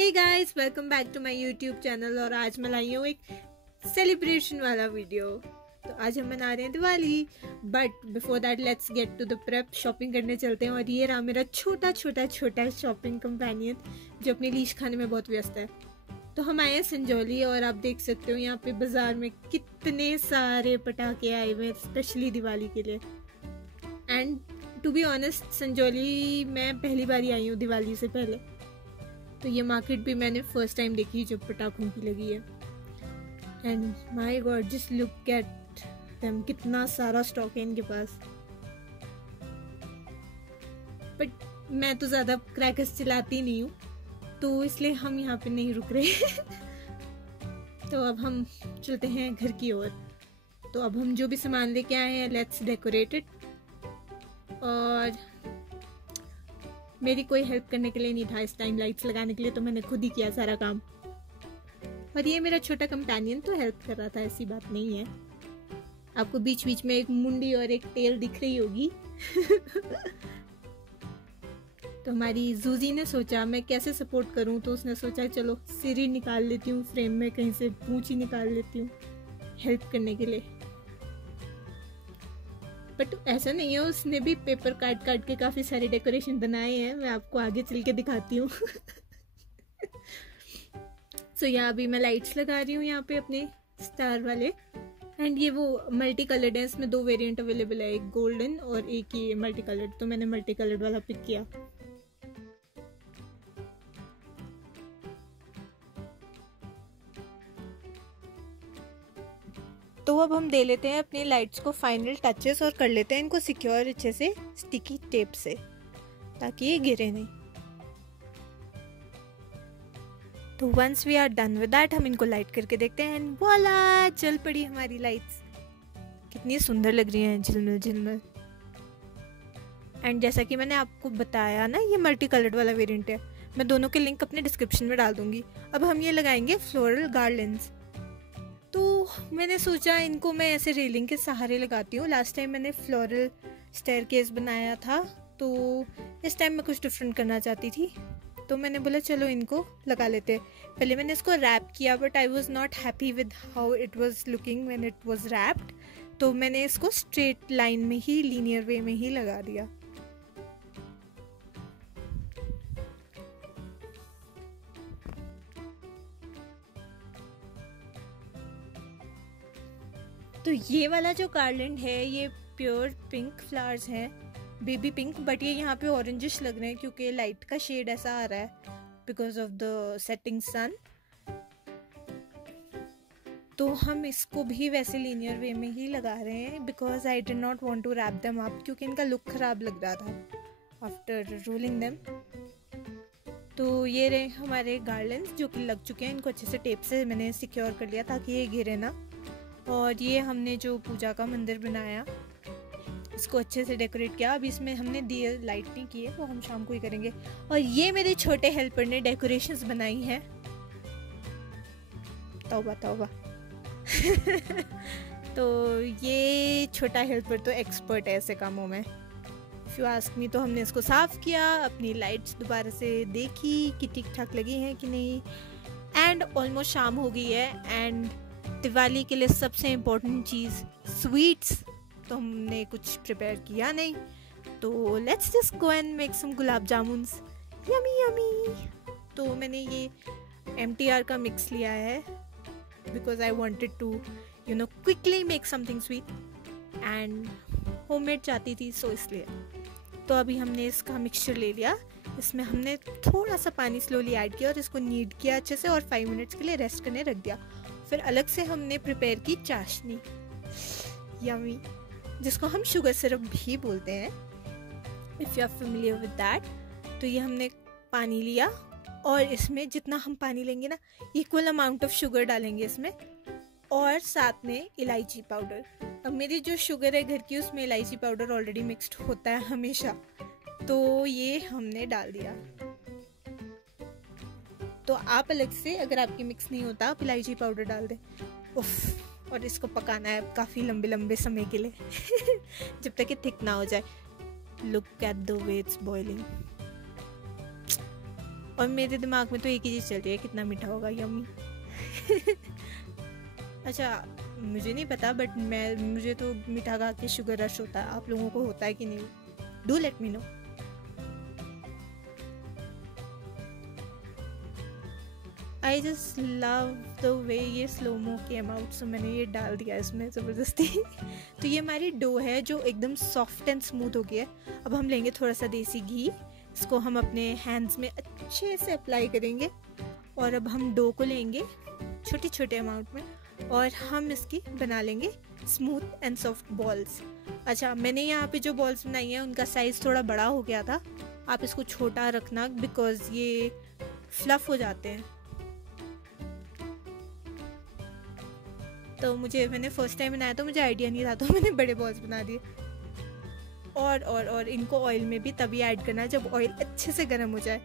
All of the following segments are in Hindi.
Hey guys, welcome back to my YouTube channel. और आज मैं लाई हूँ एक सेलिब्रेशन वाला वीडियो। तो आज हम मना रहे हैं Diwali, but before that let's get to the prep. Shopping करने चलते हैं। और ये रहा मेरा छोटा छोटा छोटा शॉपिंग कंपेनियन जो अपनी लीश खाने में बहुत व्यस्त है। तो हम आए हैं संजौली और आप देख सकते हो यहाँ पे बाजार में कितने सारे पटाखे आए हुए हैं स्पेशली दिवाली के लिए। And to be honest, Sanjauli मैं पहली बार आई हूँ दिवाली से पहले। तो ये मार्केट भी मैंने फर्स्ट टाइम देखी जो पटाखों की लगी है। And my God, just look at them, कितना सारा स्टॉक है इनके पास। बट मैं तो ज़्यादा क्रैकर्स चलाती नहीं हूँ, तो इसलिए हम यहाँ पे नहीं रुक रहे। तो अब हम चलते हैं घर की ओर। तो अब हम जो भी सामान लेके आए हैं, लेट्स डेकोरेट इट। और मेरी कोई हेल्प करने के लिए नहीं था इस टाइम लाइट्स लगाने के लिए, तो मैंने खुद ही किया सारा काम। और ये मेरा छोटा कंपेनियन तो हेल्प कर रहा था, ऐसी बात नहीं है। आपको बीच बीच में एक मुंडी और एक टेल दिख रही होगी। तो हमारी जूजी ने सोचा मैं कैसे सपोर्ट करूं, तो उसने सोचा चलो सिर ही निकाल लेती हूँ फ्रेम में, कहीं से पूंछ ही निकाल लेती हूँ हेल्प करने के लिए। बट ऐसा नहीं है, उसने भी पेपर काट काट के काफी सारे डेकोरेशन बनाए हैं। मैं आपको आगे चल के दिखाती हूँ। सो यहाँ अभी मैं लाइट्स लगा रही हूँ यहाँ पे अपने स्टार वाले। एंड ये वो मल्टी कलर्ड है, इसमें 2 वेरिएंट अवेलेबल है, एक गोल्डन और एक ये मल्टी कलर्ड। तो मैंने मल्टी कलर्ड वाला पिक किया। तो अब हम दे लेते हैं अपनी लाइट्स को फाइनल टचेस और कर लेते हैं इनको सिक्योर अच्छे से स्टिकी टेप से, ताकि ये गिरे नहीं। तो once we are done with that, हम इनको लाइट करके देखते हैं। एंड वॉला, चल पड़ी हमारी लाइट्स। कितनी सुंदर लग रही हैं, झिलमिल झिलमिल। एंड जैसा कि मैंने आपको बताया ना, ये मल्टी कलर्ड वाला वेरिएंट है। मैं दोनों के लिंक अपने डिस्क्रिप्शन में डाल दूंगी। अब हम ये लगाएंगे फ्लोरल गार्लैंड्स। तो मैंने सोचा इनको मैं ऐसे रेलिंग के सहारे लगाती हूँ। लास्ट टाइम मैंने फ्लोरल स्टेयरकेस बनाया था, तो इस टाइम मैं कुछ डिफरेंट करना चाहती थी। तो मैंने बोला चलो इनको लगा लेते। पहले मैंने इसको रैप किया, but I was not happy with how it was looking when it was wrapped. तो मैंने इसको स्ट्रेट लाइन में ही, लीनियर वे में ही लगा दिया। तो ये वाला जो गार्लैंड है, ये प्योर पिंक फ्लावर्स हैं, बेबी पिंक। बट ये यहाँ पे ऑरेंजिश लग रहे हैं क्योंकि लाइट का शेड ऐसा आ रहा है because of the setting sun. तो हम इसको भी वैसे लीनियर वे में ही लगा रहे हैं because I did not want to wrap them up, क्योंकि इनका लुक खराब लग रहा था आफ्टर रोलिंग देम। तो ये रहे हमारे गार्लैंड्स जो कि लग चुके हैं। इनको अच्छे से टेप से मैंने सिक्योर कर लिया ताकि ये गिरे ना। और ये हमने जो पूजा का मंदिर बनाया, इसको अच्छे से डेकोरेट किया। अब इसमें हमने दिए लाइट नहीं किए, वो हम शाम को ही करेंगे। और ये मेरे छोटे हेल्पर ने डेकोरेशंस बनाई हैं। तौबा तौबा। तो ये छोटा हेल्पर तो एक्सपर्ट है ऐसे कामों में। इफ यू आस्क मी, तो हमने इसको साफ किया, अपनी लाइट्स दोबारा से देखी कि ठीक ठाक लगी हैं कि नहीं। एंड ऑलमोस्ट शाम हो गई है। एंड दिवाली के लिए सबसे इम्पोर्टेंट चीज़ स्वीट्स, तो हमने कुछ प्रिपेयर किया नहीं। तो let's just go and make some gulab jamuns, yummy yummy. तो मैंने ये MTR का मिक्स लिया है because I wanted to quickly make something sweet and homemade चाहती थी, सो इसलिए। तो अभी हमने इसका मिक्सचर ले लिया। इसमें हमने थोड़ा सा पानी स्लोली ऐड किया और इसको नीड किया अच्छे से और 5 मिनट्स के लिए रेस्ट करने रख दिया। फिर अलग से हमने प्रिपेयर की चाशनी, यमी, जिसको हम शुगर सिरप भी बोलते हैं, if you are familiar with that. तो ये हमने पानी लिया और इसमें जितना हम पानी लेंगे ना, इक्वल अमाउंट ऑफ शुगर डालेंगे इसमें, और साथ में इलायची पाउडर। अब मेरी जो शुगर है घर की, उसमें इलायची पाउडर ऑलरेडी मिक्स्ड होता है हमेशा, तो ये हमने डाल दिया। तो आप अलग से, अगर आपकी मिक्स नहीं होता, आप इलायची पाउडर डाल दें। उफ। और इसको पकाना है काफ़ी लंबे लंबे समय के लिए जब तक ये थिक ना हो जाए। Look at the way it's boiling. और मेरे दिमाग में तो एक ही चीज़ चल रही है, कितना मीठा होगा, यम्मी। अच्छा, मुझे नहीं पता बट मुझे तो मीठा खा के शुगर रश होता है। आप लोगों को होता है कि नहीं? Do let me know. I just love the way ये स्लोमो केम आउट, सो मैंने ये डाल दिया इसमें ज़बरदस्ती। तो ये हमारी डो है जो एकदम सॉफ्ट एंड स्मूथ हो गया है। अब हम लेंगे थोड़ा सा देसी घी, इसको हम अपने हैंड्स में अच्छे से अप्लाई करेंगे। और अब हम डो को लेंगे छोटे छोटे अमाउंट में और हम इसकी बना लेंगे स्मूथ एंड सॉफ्ट बॉल्स। अच्छा, मैंने यहाँ पे जो बॉल्स बनाई हैं उनका साइज़ थोड़ा बड़ा हो गया था, आप इसको छोटा रखना बिकॉज ये फ्लफ़ हो जाते हैं। तो मैंने फर्स्ट टाइम बनाया तो मुझे आइडिया नहीं था, तो मैंने बड़े बॉल्स बना दिए। और इनको ऑयल में भी तभी ऐड करना है जब ऑयल अच्छे से गर्म हो जाए।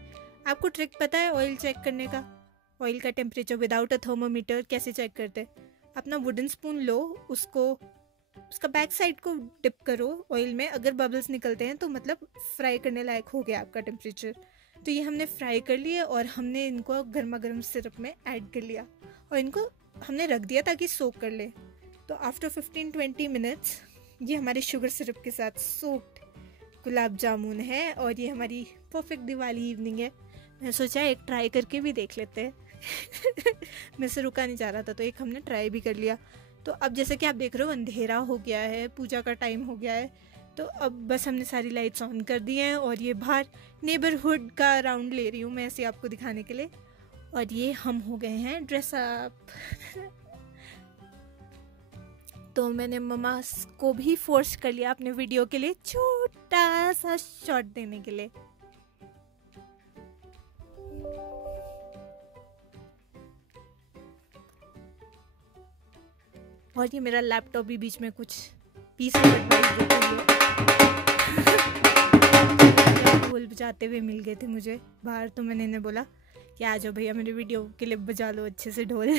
आपको ट्रिक पता है ऑयल चेक करने का? ऑयल का टेम्परेचर विदाउट अ थर्मोमीटर कैसे चेक करते हैं? अपना वुडन स्पून लो, उसका बैक साइड को डिप करो ऑयल में, अगर बबल्स निकलते हैं तो मतलब फ्राई करने लायक हो गया आपका टेम्परेचर। तो ये हमने फ्राई कर लिए और हमने इनको गर्मा गर्म सिरप में ऐड कर लिया और इनको हमने रख दिया ताकि सोक कर ले। तो आफ्टर 15-20 मिनट्स ये हमारे शुगर सिरप के साथ सोक्ड गुलाब जामुन है और ये हमारी परफेक्ट दिवाली इवनिंग है। मैं सोचा एक ट्राई करके भी देख लेते हैं। मैं से रुका नहीं जा रहा था तो एक हमने ट्राई भी कर लिया। तो अब जैसे कि आप देख रहे हो अंधेरा हो गया है, पूजा का टाइम हो गया है, तो अब बस हमने सारी लाइट्स ऑन कर दी हैं और ये बाहर नेबरहुड का राउंड ले रही हूँ मैं ऐसे आपको दिखाने के लिए। और ये हम हो गए हैं ड्रेस अप। तो मैंने मम्मा को भी फोर्स कर लिया अपने वीडियो के लिए छोटा सा शॉट देने के लिए। और ये मेरा लैपटॉप भी बीच में कुछ पीस ढोल बजाते हुए मिल गए थे मुझे बाहर, तो मैंने इन्हें बोला कि आ जाओ भैया मेरे वीडियो के लिए बजा लो अच्छे से ढोल।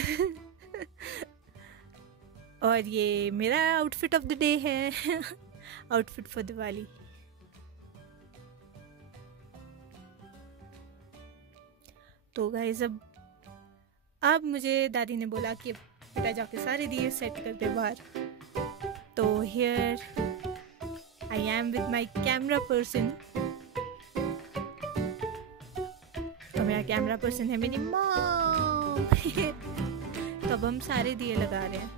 और ये मेरा आउटफिट ऑफ द डे है, आउटफिट फॉर दिवाली। तो गाइस अब मुझे दादी ने बोला कि बेटा जाके सारे दिए सेट कर दे बाहर। तो here I am with my camera person. तो मेरा कैमरा पर्सन है मेरी मॉम। तो अब हम सारे दिए लगा रहे हैं।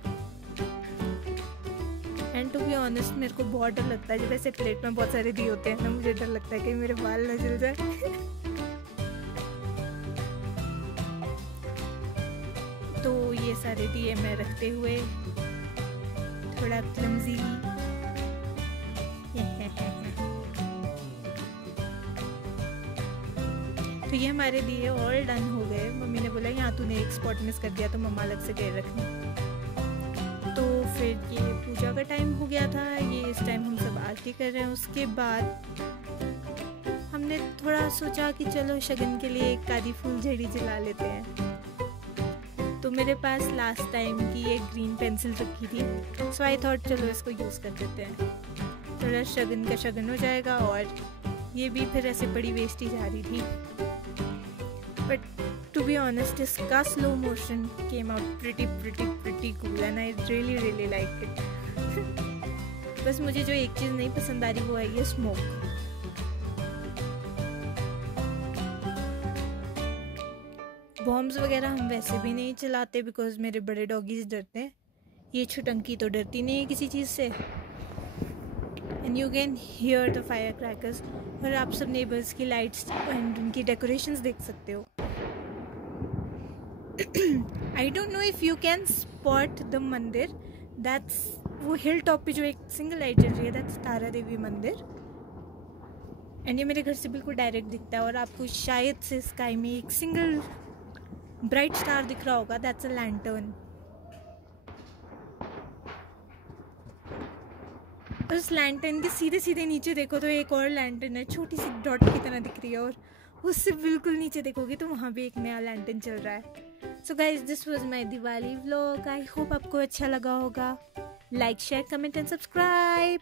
एंड टू बी ऑनेस्ट मेरे को बहुत डर लगता है जब ऐसे प्लेट में बहुत सारे दिए होते हैं ना, मुझे डर लगता है कि मेरे बाल ना जल जाए। तो ये सारे दिए मैं रखते हुए थोड़ा क्लमजी तो ये हमारे दिए ऑल डन हो गए। मम्मी ने बोला यहाँ तूने एक स्पॉट मिस कर दिया तो मम्मा अलग से केयर रखना। तो फिर ये पूजा का टाइम हो गया था, ये इस टाइम हम सब आरती कर रहे हैं। उसके बाद हमने थोड़ा सोचा कि चलो शगन के लिए एक आधी फूलझड़ी जला लेते हैं। तो मेरे पास लास्ट टाइम की एक ग्रीन पेंसिल रखी थी, सो आई थॉट चलो इसको यूज़ कर देते हैं, थोड़ा शगन का शगन हो जाएगा। और ये भी फिर ऐसे बड़ी वेस्ट ही जा रही थी, बट टू बी ऑनेस्ट इसका slow motion came out pretty cool and I really like it. बस मुझे जो एक चीज़ नहीं पसंद आ रही वो है ये स्मोक। बॉम्ब्स वगैरह हम वैसे भी नहीं चलाते बिकॉज मेरे बड़े डॉगीज डरते हैं, ये छुटंकी तो डरती नहीं है किसी चीज़ से। And you can hear the fire crackers. और आप सब नेबर्स की लाइट्स एंड उनकी डेकोरेशंस देख सकते हो। I don't know if you can spot the मंदिर, दैट्स वो हिल टॉप पे जो एक सिंगल लाइट जल रही है, दैट्स तारा देवी मंदिर। एंड ये मेरे घर से बिल्कुल डायरेक्ट दिखता है और आपको शायद से स्काई में एक सिंगल ब्राइट स्टार दिख रहा होगा, दैट्स अ लैंटर्न। उस लैंटर्न के सीधे सीधे नीचे देखो तो एक और लैंटर्न है, छोटी सी डॉट की तरह दिख रही है, और उससे बिल्कुल नीचे देखोगे तो वहाँ भी एक नया लैंटर्न चल रहा है। So guys this was my Diwali vlog. I hope आपको अच्छा लगा होगा। Like share comment and subscribe.